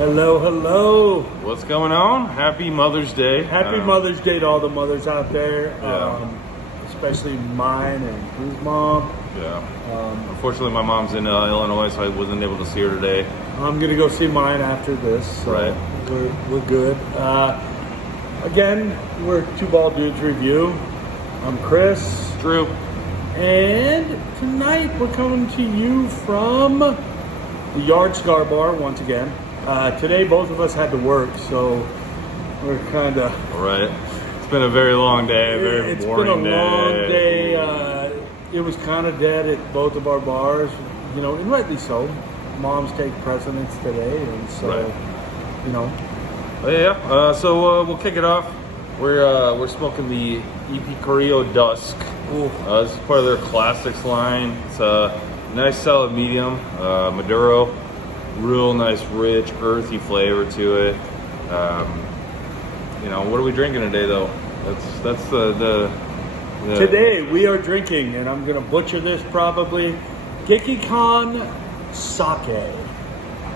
Hello, hello. What's going on? Happy Mother's Day. Happy Mother's Day to all the mothers out there, Yeah. especially mine and Drew's mom. Yeah. Unfortunately, my mom's in Illinois, so I wasn't able to see her today. I'm going to go see mine after this. So Right. We're good. Again, we're Two Bald Dudes Review. I'm Chris. Drew. And tonight we're coming to you from the Yard Cigar Bar once again. Today both of us had to work, so we're kind of... Right. It's been a very long day, It's been a long day. It was kind of dead at both of our bars, you know, and rightly so. Moms take precedence today, and so, Right. you know. So we'll kick it off. We're smoking the EP Carrillo Dusk. This is part of their classics line. It's a nice solid medium, Maduro, real nice, rich, earthy flavor to it. You know, what are we drinking today, though? That's the Today we are drinking, and I'm going to butcher this probably, Gekkeikan Sake.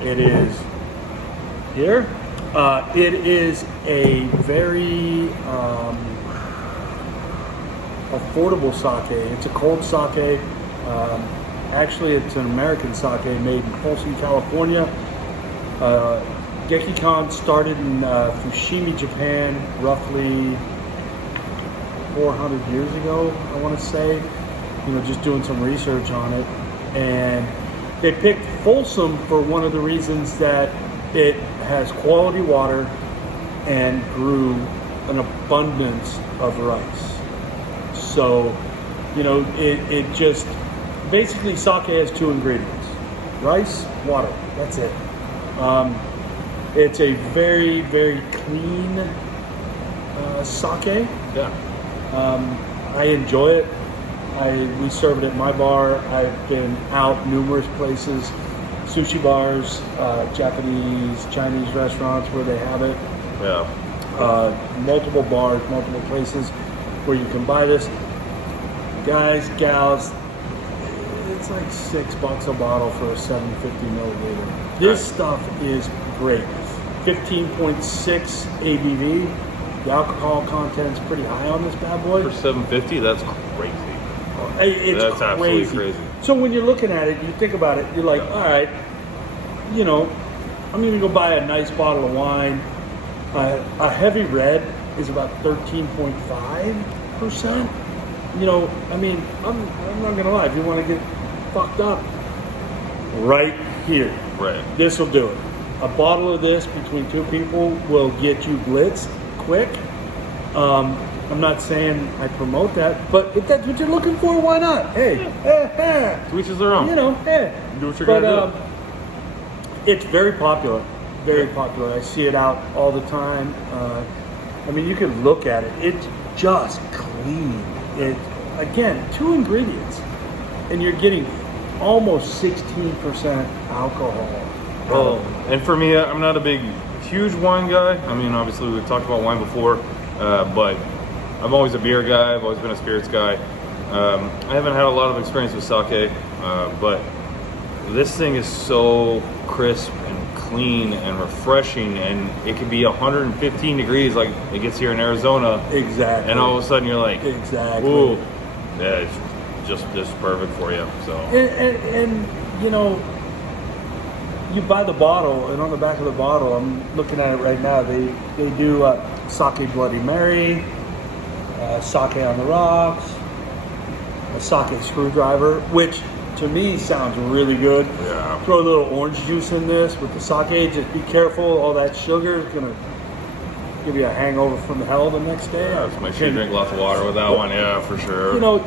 It is here. It is a very affordable sake. It's a cold sake. Actually, it's an American sake made in Folsom, California. Gekkeikan started in Fushimi, Japan, roughly 400 years ago, I want to say. You know, just doing some research on it. And they picked Folsom for one of the reasons that it has quality water and grew an abundance of rice. So, you know, it just, basically sake has two ingredients: rice, water. That's it. It's a very, very clean sake. Yeah. I enjoy it. We serve it at my bar. I've been out numerous places, sushi bars, Japanese, Chinese restaurants where they have it. Yeah. Multiple bars, multiple places where you can buy this. Guys, gals, it's like $6 a bottle for a 750 milliliter. This stuff is great. 15.6 ABV. The alcohol content's pretty high on this bad boy. For 750, that's crazy. That's absolutely crazy. So when you're looking at it, you think about it, you're like, all right, you know, I'm going to go buy a nice bottle of wine. A heavy red is about 13.5%. You know, I mean, I'm not going to lie. If you want to get fucked up, right here. Right. This will do it. A bottle of this between two people will get you blitzed quick. I'm not saying I promote that, but if that's what you're looking for, why not? Hey, To each his their own. you know, hey. Do what you're gonna do. It's very popular. Very popular. I see it out all the time. I mean, you can look at it. It's just clean. It, again, two ingredients, and you're getting almost 16% alcohol. Well, and for me, I'm not a huge wine guy. I mean, obviously, we've talked about wine before, but I'm always a beer guy. I've always been a spirits guy. I haven't had a lot of experience with sake, but this thing is so crisp and clean and refreshing, and it can be 115 degrees like it gets here in Arizona. Exactly. And all of a sudden, you're like, exactly. ooh, yeah, it's just perfect for you. So. And you know, you buy the bottle, and on the back of the bottle, I'm looking at it right now, they do sake Bloody Mary, sake on the rocks, a sake screwdriver, which to me sounds really good. Yeah. Throw a little orange juice in this with the sake. Just be careful, all that sugar is gonna give you a hangover from hell the next day. Yeah, just make sure you drink lots of water with that one. Yeah, for sure. You know,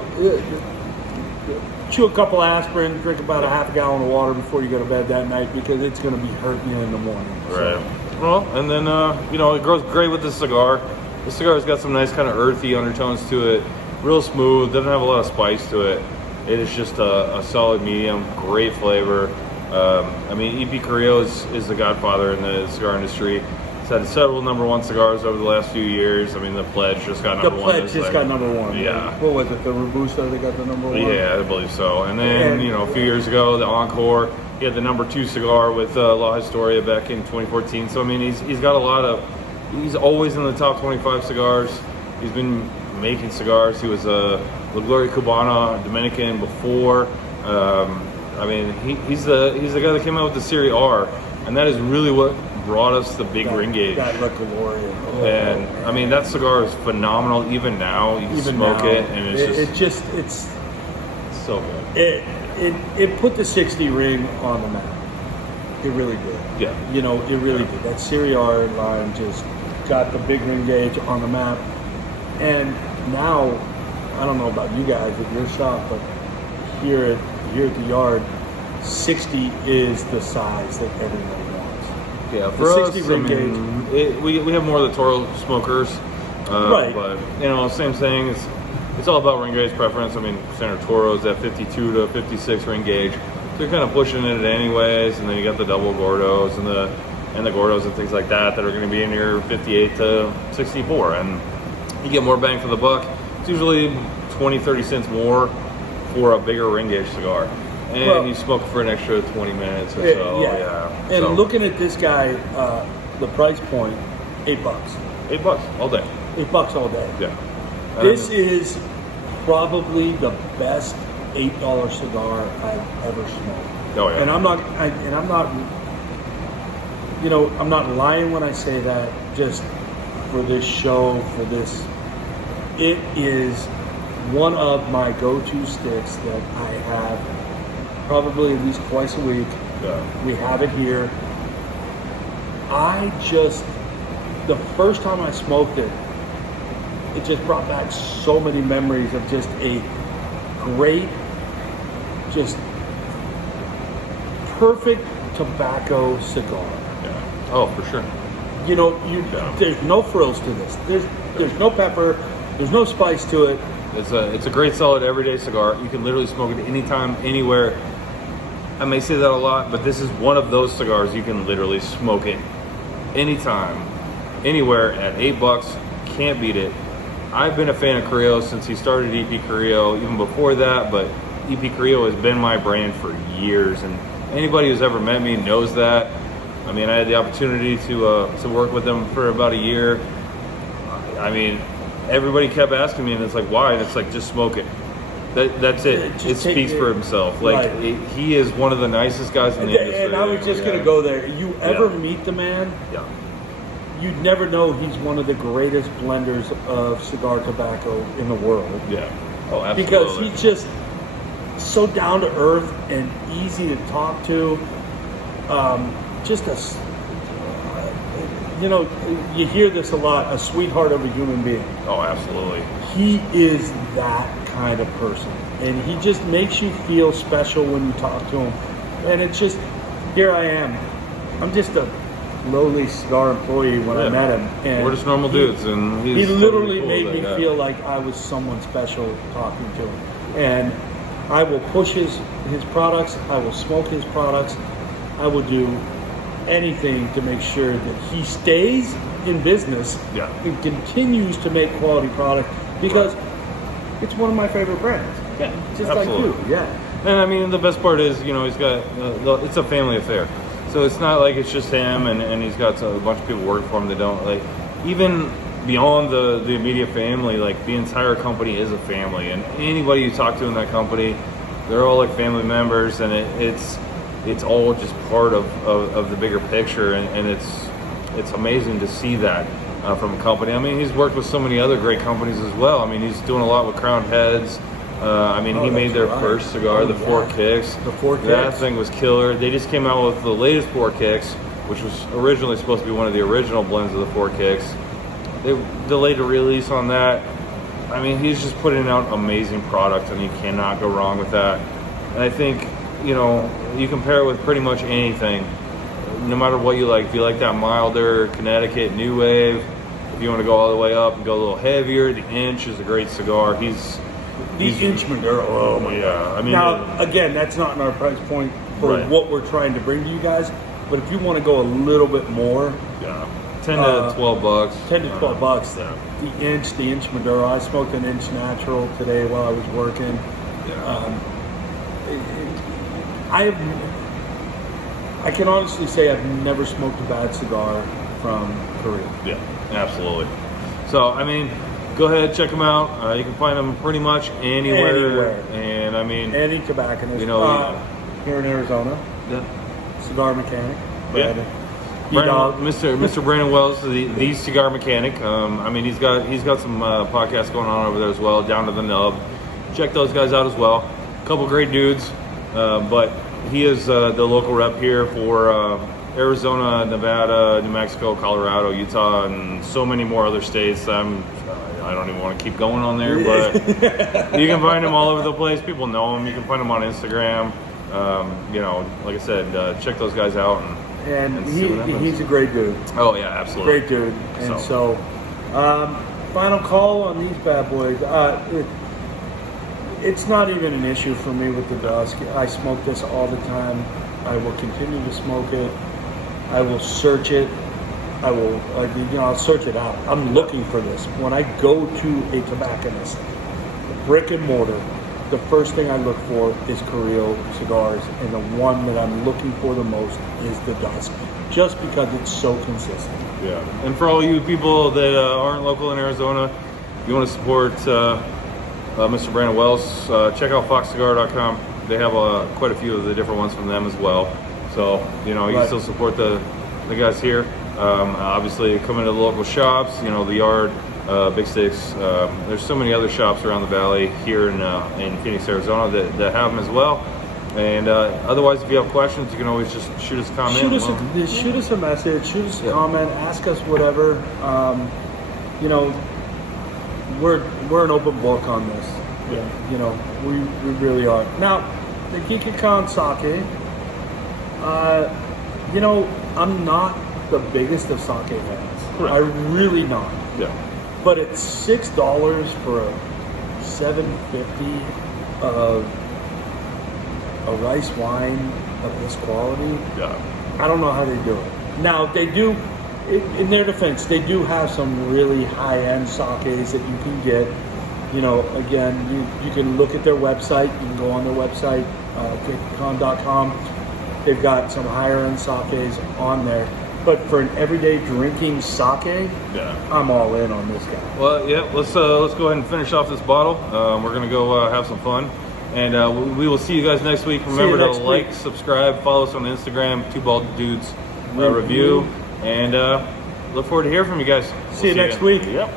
chew a couple aspirin, drink about a half a gallon of water before you go to bed that night, because it's going to be hurting you in the morning. Right. Well, and then, you know, it goes great with this cigar. The cigar's got some nice kind of earthy undertones to it. Real smooth, doesn't have a lot of spice to it. It is just a solid medium, great flavor. I mean, EP Carrillo is the godfather in the cigar industry. He's had several #1 cigars over the last few years. I mean, the Pledge just got The #1. Pledge just got #1. Yeah. What was it? The Robusto that got the #1? Yeah, I believe so. And then, a few years ago, the Encore, he had the #2 cigar with La Historia back in 2014. So, I mean, he's got a lot of, he's always in the top 25 cigars. He's been making cigars. He was a La Gloria Cubana Dominican before. I mean, he's the guy that came out with the Serie R, and that is really what brought us the big ring gauge. That La Gloria. And I mean, that cigar is phenomenal. Even now, you can smoke it, and it's so good. It put the 60 ring on the map. It really did. Yeah. It really did. That Serie R line just got the big ring gauge on the map. And now, I don't know about you guys at your shop, but here at the yard, 60 is the size that everyone wants. Yeah, the for 60 us, ring gauge. We have more of the Toro smokers, right? But same thing. It's all about ring gauge preference. I mean, Senator Toro's at 52 to 56 ring gauge. So you're kind of pushing it anyways, and then you got the double Gordos and the Gordos and things like that are going to be in your 58 to 64, and you get more bang for the buck. It's usually 20-30 cents more for a bigger ring gauge cigar, and you smoke for an extra 20 minutes or so. Yeah. And looking at this guy, the price point, $8. $8 all day. $8 all day. Yeah. This is probably the best $8 cigar I've ever smoked. Oh yeah. And I'm not lying when I say that. Just for this show, it is one of my go-to sticks that I have probably at least twice a week. Yeah. We have it here. The first time I smoked it, it just brought back so many memories of just a great, just perfect tobacco cigar. Yeah. Oh, for sure. There's no frills to this. There's no pepper. There's no spice to it. It's a great solid everyday cigar. You can literally smoke it anytime, anywhere. I may say that a lot, but this is one of those cigars you can literally smoke it anytime, anywhere at $8. Can't beat it. I've been a fan of Carrillo since he started EP Carrillo, even before that, but EP Carrillo has been my brand for years, and anybody who's ever met me knows that. I mean, I had the opportunity to work with them for about a year. I mean, everybody kept asking me, and it's like, why? And it's like, just smoke it. That's it. It speaks for himself. Like, he is one of the nicest guys in the industry. And I was just going to go there. You ever meet the man? Yeah. You'd never know he's one of the greatest blenders of cigar tobacco in the world. Yeah. Oh, absolutely. Because he's just so down to earth and easy to talk to. You hear this a lot, a sweetheart of a human being. Oh, absolutely. He is that kind of person. And he just makes you feel special when you talk to him. And it's just, here I am. I'm just a lowly cigar employee when I met him. And we're just normal dudes. And he literally made me feel like I was someone special talking to him. And I will push his products. I will smoke his products. I will do anything to make sure that he stays in business and continues to make quality product, because it's one of my favorite brands. Yeah, just absolutely. like you. Yeah. And I mean, the best part is, he's got it's a family affair, so it's not like it's just him and he's got a bunch of people working for him that don't like, even beyond the immediate family, like the entire company is a family, and anybody you talk to in that company, they're all like family members, and it's all just part of the bigger picture, and it's amazing to see that from a company. I mean, he's worked with so many other great companies as well. I mean, he's doing a lot with Crowned Heads. He made their first cigar, the Four Kicks. The Four Kicks. That thing was killer. They just came out with the latest Four Kicks, which was originally supposed to be one of the original blends of the Four Kicks. They delayed a release on that. I mean, he's just putting out amazing product, and you cannot go wrong with that. And I think, you compare it with pretty much anything, no matter what you like. If you like that milder Connecticut New Wave, if you want to go all the way up and go a little heavier, the Inch is a great cigar. He's Inch Maduro. Oh my god! I mean, now again, that's not in our price point for what we're trying to bring to you guys. But if you want to go a little bit more, 10 to 12 bucks. 10 to 12 bucks. Yeah. The inch Maduro. I smoked an inch natural today while I was working. Yeah. I can honestly say I've never smoked a bad cigar from Carrillo. Yeah, absolutely. So, I mean, go ahead, check them out. You can find them pretty much anywhere. And I mean, any tobacconist, here in Arizona, yeah. Cigar Mechanic. Yeah. Mr. Brandon Wells, the cigar mechanic. I mean, he's got some podcasts going on over there as well. Down to the Nub. Check those guys out as well. A couple great dudes, but he is the local rep here for Arizona, Nevada, New Mexico, Colorado, Utah, and so many more other states. I don't even want to keep going on there, but you can find him all over the place. People know him. You can find him on Instagram. You know, like I said, check those guys out and see what happens. He's a great dude. Oh yeah, absolutely. Great dude. And so final call on these bad boys. It's not even an issue for me with the Dusk. I smoke this all the time. I will continue to smoke it. I will search it. I'll search it out. I'm looking for this. When I go to a tobacconist, brick and mortar, the first thing I look for is Carrillo cigars, and the one that I'm looking for the most is the Dusk, just because it's so consistent. Yeah, and for all you people that aren't local in Arizona, if you want to support Mr. Brandon Wells, check out foxcigar.com. They have quite a few of the different ones from them as well. So, you know, you can still support the guys here. Obviously, come into the local shops, you know, the Yard, Big Sticks. There's so many other shops around the valley here in Phoenix, Arizona that have them as well. And otherwise, if you have questions, you can always just shoot us a comment. Shoot us a message, shoot us a comment, ask us whatever. You know, we're an open book on this. Yeah. You know, we really are. Now, the Gekkeikan Sake, you know, I'm not the biggest of sake fans. Right. I really not. Yeah. But it's $6 for a $7.50 of a rice wine of this quality. Yeah. I don't know how they do it. Now, they do, in their defense, they do have some really high-end sakes that you can get. You know, again, you can look at their website. You can go on their website, gekkeikan.com. They've got some higher-end sakes on there. But for an everyday drinking sake, I'm all in on this guy. Well, yeah, let's go ahead and finish off this bottle. We're going to go have some fun. And we will see you guys next week. Remember to like, subscribe, follow us on Instagram, Two Bald Dudes Review. And look forward to hearing from you guys. See you next week. Yep.